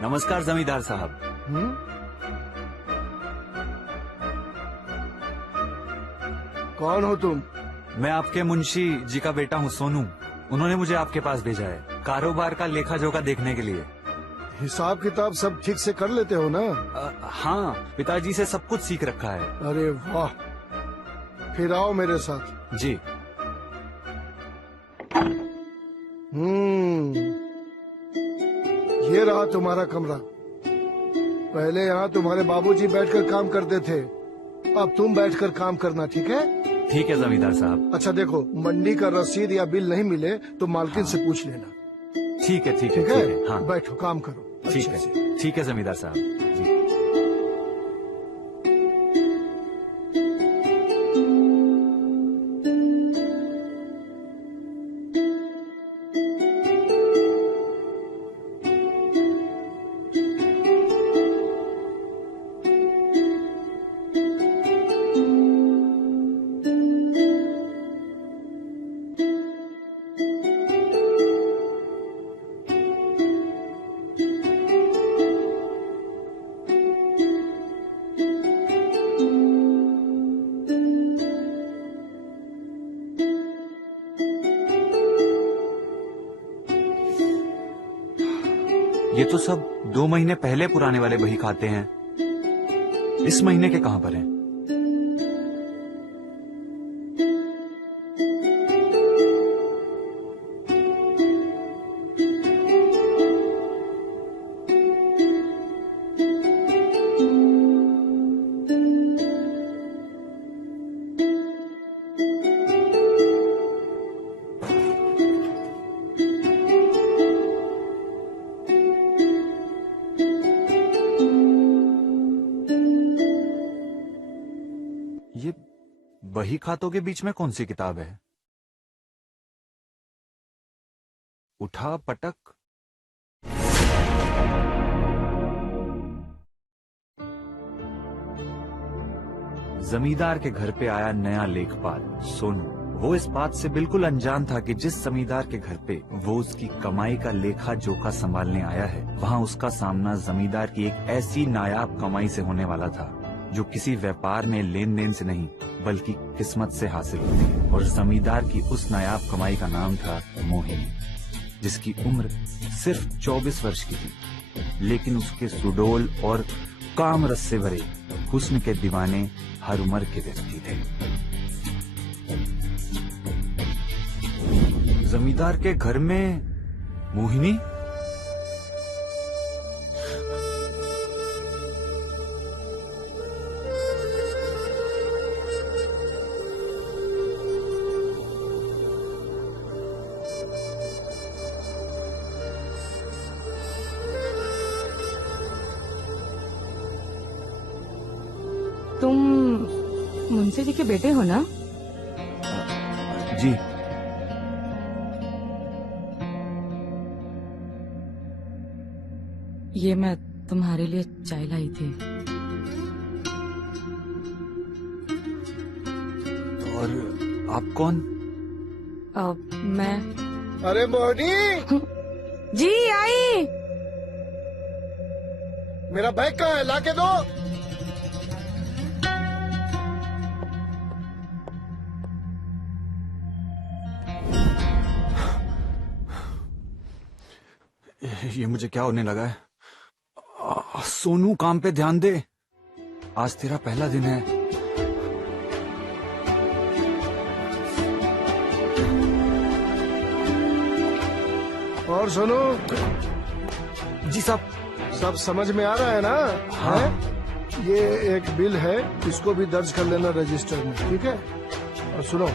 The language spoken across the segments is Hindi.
नमस्कार जमींदार साहब। कौन हो तुम? मैं आपके मुंशी जी का बेटा हूँ सोनू। उन्होंने मुझे आपके पास भेजा है कारोबार का लेखा जोखा देखने के लिए। हिसाब किताब सब ठीक से कर लेते हो ना? हाँ, पिताजी से सब कुछ सीख रखा है। अरे वाह, फिर आओ मेरे साथ। जी। ये रहा तुम्हारा कमरा। पहले यहाँ तुम्हारे बाबूजी बैठकर काम करते थे, अब तुम बैठकर काम करना, ठीक है? ठीक है जमींदार साहब। अच्छा देखो, मंडी का रसीद या बिल नहीं मिले तो मालकिन से पूछ लेना। ठीक है ठीक है ठीक है? ठीक है। हाँ बैठो काम करो। ठीक है जमींदार साहब जी। ये तो सब 2 महीने पहले पुराने वाले बही खाते हैं। इस महीने के कहां पर हैं? ये बही खातों के बीच में कौन सी किताब है? उठा पटक। जमींदार के घर पे आया नया लेखपाल सोनू। वो इस बात से बिल्कुल अनजान था कि जिस जमींदार के घर पे वो उसकी कमाई का लेखा जोखा संभालने आया है, वहाँ उसका सामना जमींदार की एक ऐसी नायाब कमाई से होने वाला था जो किसी व्यापार में लेन देन से नहीं बल्कि किस्मत से हासिल होती है। और जमींदार की उस नायाब कमाई का नाम था मोहिनी, जिसकी उम्र सिर्फ 24 वर्ष की थी, लेकिन उसके सुडोल और काम रस से भरे हुस्न के दीवाने हर उम्र के व्यक्ति थे। जमींदार के घर में मोहिनी? तुम मुंशी जी के बेटे हो ना? जी। ये मैं तुम्हारे लिए चाय लाई थी। और आप कौन? मैं। अरे मोहिनी, जी आई। मेरा बैग कहाँ है? लाके दो। ये मुझे क्या होने लगा है? सोनू, काम पे ध्यान दे। आज तेरा पहला दिन है। और सुनो जी साहब। सब समझ में आ रहा है ना? हाँ। है? ये एक बिल है, इसको भी दर्ज कर लेना रजिस्टर में, ठीक है? और सुनो,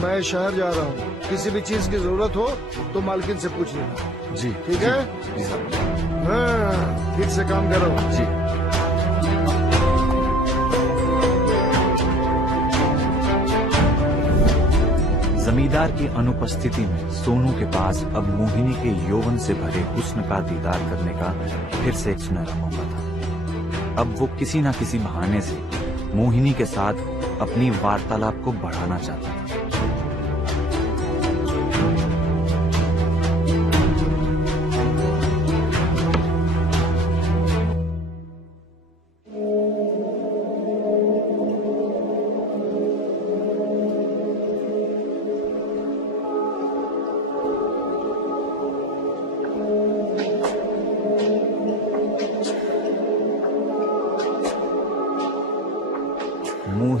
मैं शहर जा रहा हूँ, किसी भी चीज की जरूरत हो तो मालकिन से पूछ लेना। जी ठीक है? जी साहब। हाँ, ठीक से काम करो। जी। जमींदार की अनुपस्थिति में सोनू के पास अब मोहिनी के यौवन से भरे हुस्न का दीदार करने का फिर से एक सुनहरा मौका था। अब वो किसी न किसी बहाने से मोहिनी के साथ अपनी वार्तालाप को बढ़ाना चाहता था।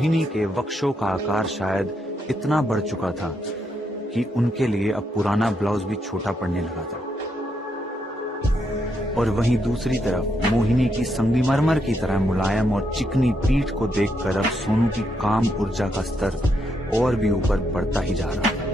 मोहिनी के वक्षों का आकार शायद इतना बढ़ चुका था कि उनके लिए अब पुराना ब्लाउज भी छोटा पड़ने लगा था। और वहीं दूसरी तरफ मोहिनी की संगमरमर की तरह मुलायम और चिकनी पीठ को देखकर अब सोनू की काम ऊर्जा का स्तर और भी ऊपर बढ़ता ही जा रहा था।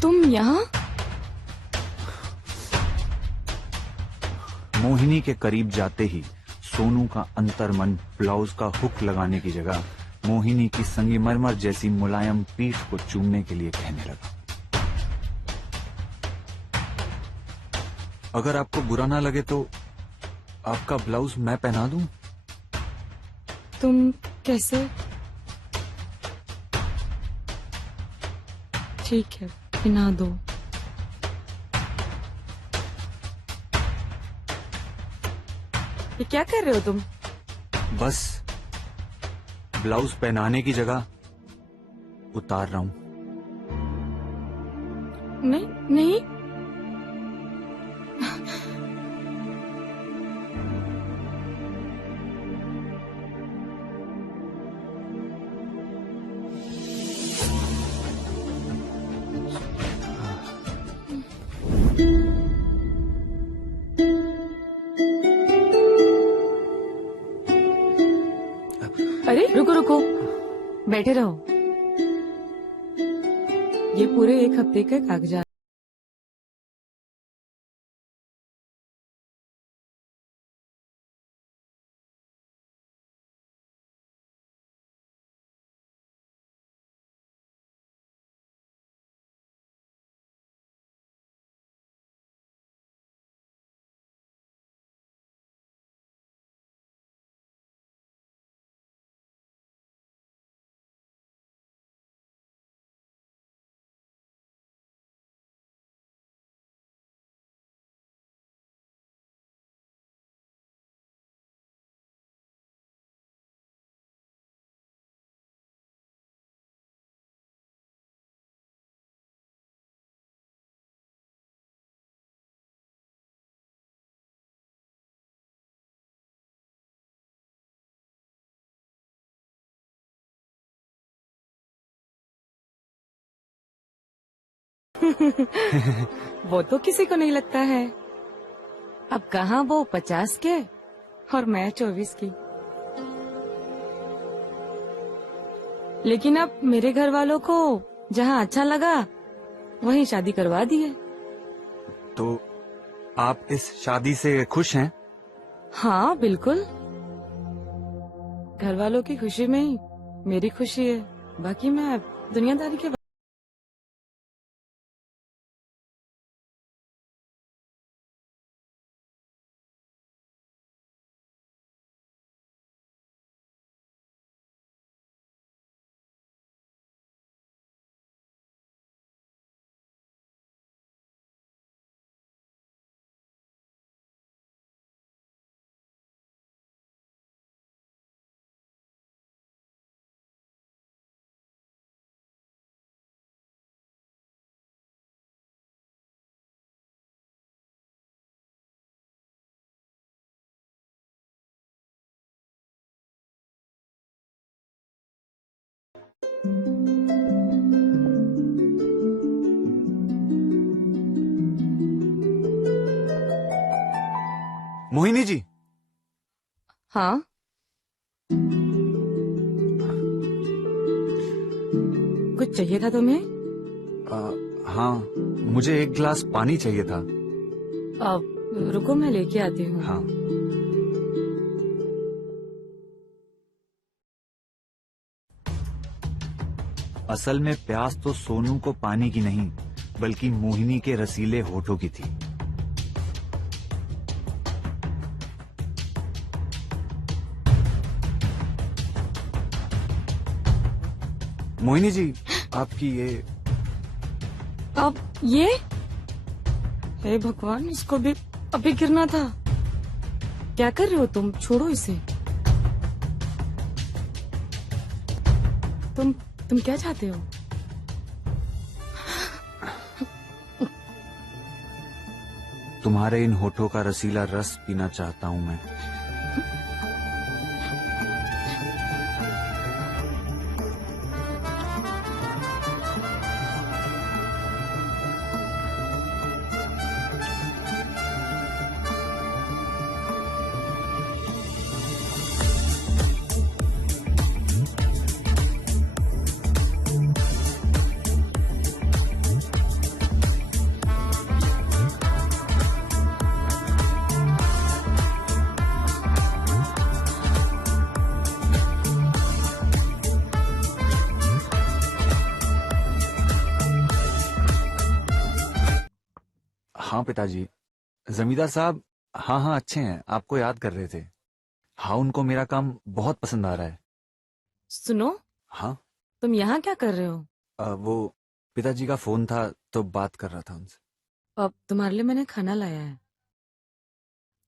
तुम यहाँ? मोहिनी के करीब जाते ही सोनू का अंतर्मन ब्लाउज का हुक लगाने की जगह मोहिनी की संगमरमर जैसी मुलायम पीठ को चूमने के लिए कहने लगा। अगर आपको बुरा ना लगे तो आपका ब्लाउज मैं पहना दूं? तुम कैसे? ठीक है, पहना दो। ये क्या कर रहे हो तुम? बस ब्लाउज पहनाने की जगह उतार रहा हूं। नहीं नहीं, अरे रुको रुको, बैठे रहो। ये पूरे 1 हफ्ते के कागजात। वो तो किसी को नहीं लगता है। अब कहाँ वो 50 के और मैं 24 की। लेकिन अब मेरे घर वालों को जहाँ अच्छा लगा वहीं शादी करवा दी है। तो आप इस शादी से खुश हैं? हाँ बिल्कुल, घर वालों की खुशी में ही मेरी खुशी है। बाकी मैं दुनियादारी के मोहिनी जी। हाँ कुछ चाहिए था तुम्हें? हाँ, मुझे 1 गिलास पानी चाहिए था। अब रुको, मैं लेके आती हूँ। हाँ। असल में प्यास तो सोनू को पानी की नहीं बल्कि मोहिनी के रसीले होठों की थी। मोहिनी जी, आपकी ये अब ये, हे भगवान, इसको भी अभी गिरना था। क्या कर रहे हो तुम? छोड़ो इसे। तुम क्या चाहते हो? तुम्हारे इन होठों का रसीला रस पीना चाहता हूं मैं। हाँ पिताजी। जमींदार साहब, हाँ हाँ अच्छे हैं, आपको याद कर रहे थे। हाँ, उनको मेरा काम बहुत पसंद आ रहा है। सुनो, हाँ। तुम यहाँ क्या कर रहे हो? वो पिताजी का फोन था तो बात कर रहा था उनसे। अब तुम्हारे लिए मैंने खाना लाया है।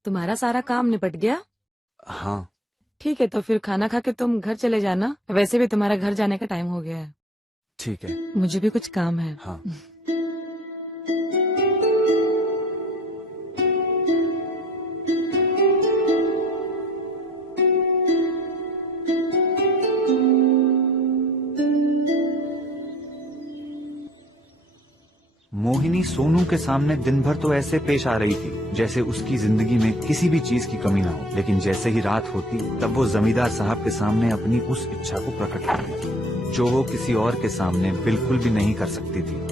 तुम्हारा सारा काम निपट गया? हाँ। ठीक है, तो फिर खाना खा के तुम घर चले जाना। वैसे भी तुम्हारा घर जाने का टाइम हो गया है। ठीक है। मुझे भी कुछ काम है। हाँ। मोहिनी सोनू के सामने दिन भर तो ऐसे पेश आ रही थी जैसे उसकी जिंदगी में किसी भी चीज की कमी ना हो, लेकिन जैसे ही रात होती तब वो जमींदार साहब के सामने अपनी उस इच्छा को प्रकट कर देती जो वो किसी और के सामने बिल्कुल भी नहीं कर सकती थी।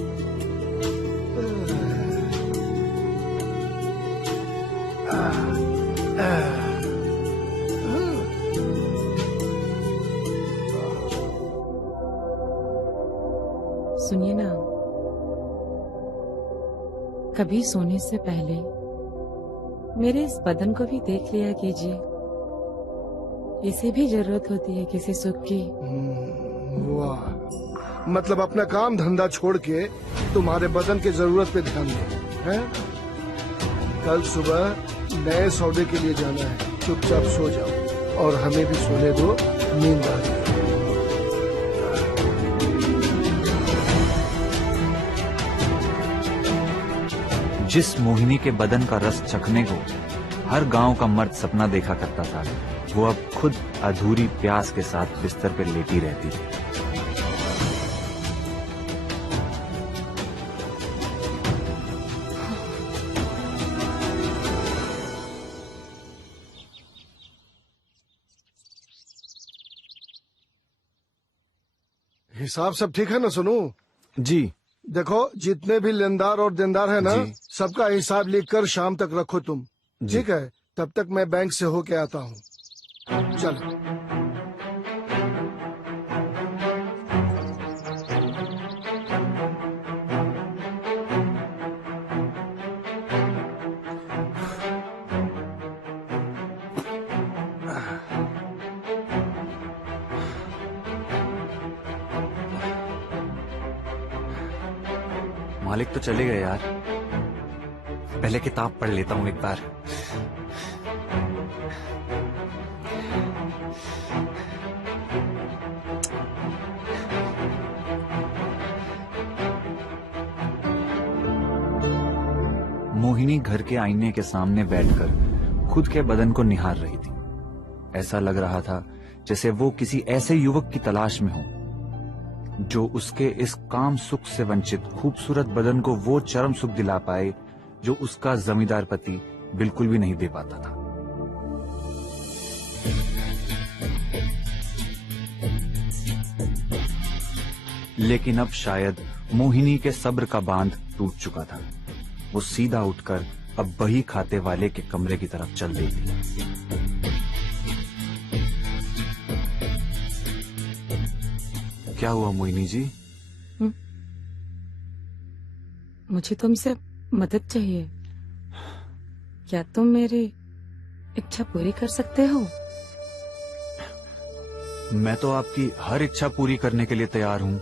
सुनिए ना, कभी सोने से पहले मेरे इस बदन को भी देख लिया कीजिए। इसे भी जरूरत होती है किसी सुख की। वाह, मतलब अपना काम धंधा छोड़ के तुम्हारे बदन की जरूरत पे ध्यान दो, हैं? कल सुबह नए सौदे के लिए जाना है, चुपचाप सो जाओ और हमें भी सोने दो, नींद आ रही है। जिस मोहिनी के बदन का रस चखने को हर गांव का मर्द सपना देखा करता था, वो अब खुद अधूरी प्यास के साथ बिस्तर पर लेटी रहती थी। हिसाब सब ठीक है ना सुनू? जी। देखो, जितने भी लेनदार और देनदार है ना, जी। सबका हिसाब लिखकर शाम तक रखो तुम। जी। ठीक है, तब तक मैं बैंक से होके आता हूँ। चलो। मालिक तो चले गए यार, पहले किताब पढ़ लेता हूँ एक बार। मोहिनी घर के आईने के सामने बैठकर खुद के बदन को निहार रही थी। ऐसा लग रहा था जैसे वो किसी ऐसे युवक की तलाश में हो जो उसके इस काम सुख से वंचित खूबसूरत बदन को वो चरम सुख दिला पाए जो उसका जमींदार पति बिल्कुल भी नहीं दे पाता था। लेकिन अब शायद मोहिनी के सब्र का बांध टूट चुका था। वो सीधा उठकर अब बही खाते वाले के कमरे की तरफ चल रही थी। क्या हुआ मोहिनी जी? मुझे तुमसे मदद चाहिए। क्या तुम मेरी इच्छा पूरी कर सकते हो? मैं तो आपकी हर इच्छा पूरी करने के लिए तैयार हूं।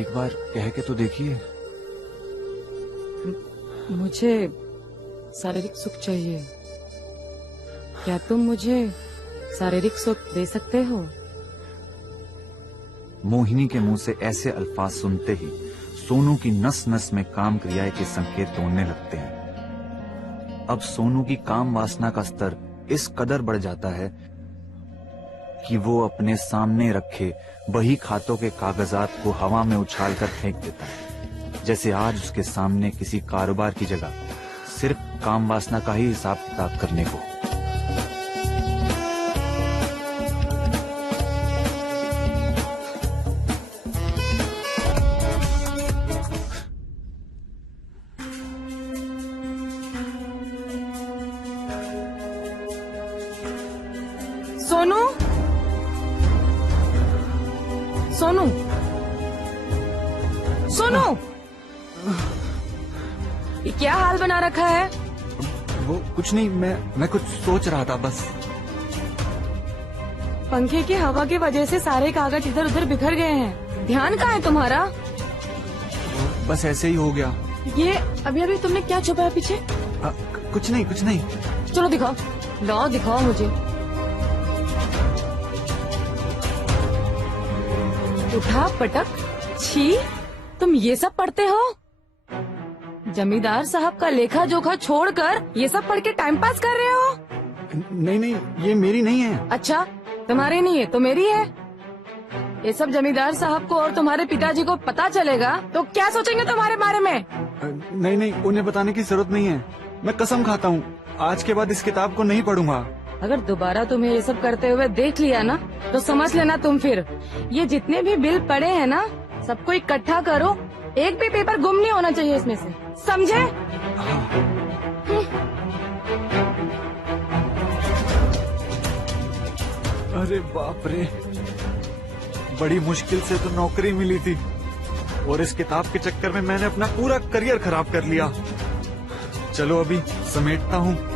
एक बार कह के तो देखिए। मुझे शारीरिक सुख चाहिए। क्या तुम मुझे शारीरिक सुख दे सकते हो? मोहिनी के मुंह से ऐसे अल्फाज सुनते ही सोनू की नस नस में काम क्रियाएं के संकेत दौड़ने लगते हैं। अब सोनू की काम वासना का स्तर इस कदर बढ़ जाता है कि वो अपने सामने रखे बही खातों के कागजात को हवा में उछालकर फेंक देता है, जैसे आज उसके सामने किसी कारोबार की जगह सिर्फ काम वासना का ही हिसाब किताब करने को। सोनू, सोनू, सोनू, ये क्या हाल बना रखा है? वो कुछ नहीं, मैं कुछ सोच रहा था बस। पंखे की हवा की वजह से सारे कागज इधर उधर बिखर गए हैं। ध्यान कहाँ है तुम्हारा? बस ऐसे ही हो गया। ये अभी अभी तुमने क्या छुपाया पीछे? कुछ नहीं, कुछ नहीं। चलो दिखाओ, लाओ दिखाओ मुझे। उठा पटक, छी, तुम ये सब पढ़ते हो? जमींदार साहब का लेखा जोखा छोड़कर ये सब पढ़ के टाइम पास कर रहे हो? नहीं नहीं, ये मेरी नहीं है। अच्छा, तुम्हारी नहीं है तो मेरी है। ये सब जमींदार साहब को और तुम्हारे पिताजी को पता चलेगा तो क्या सोचेंगे तुम्हारे बारे में? नहीं नहीं, उन्हें बताने की जरूरत नहीं है। मैं कसम खाता हूँ, आज के बाद इस किताब को नहीं पढ़ूंगा। अगर दोबारा तुम्हें ये सब करते हुए देख लिया ना तो समझ लेना तुम फिर ये जितने भी बिल पड़े हैं ना सबको इकट्ठा करो, एक भी पेपर गुम नहीं होना चाहिए इसमें से, समझे? अरे बाप रे, बड़ी मुश्किल से तो नौकरी मिली थी और इस किताब के चक्कर में मैंने अपना पूरा करियर खराब कर लिया। चलो अभी समेटता हूँ।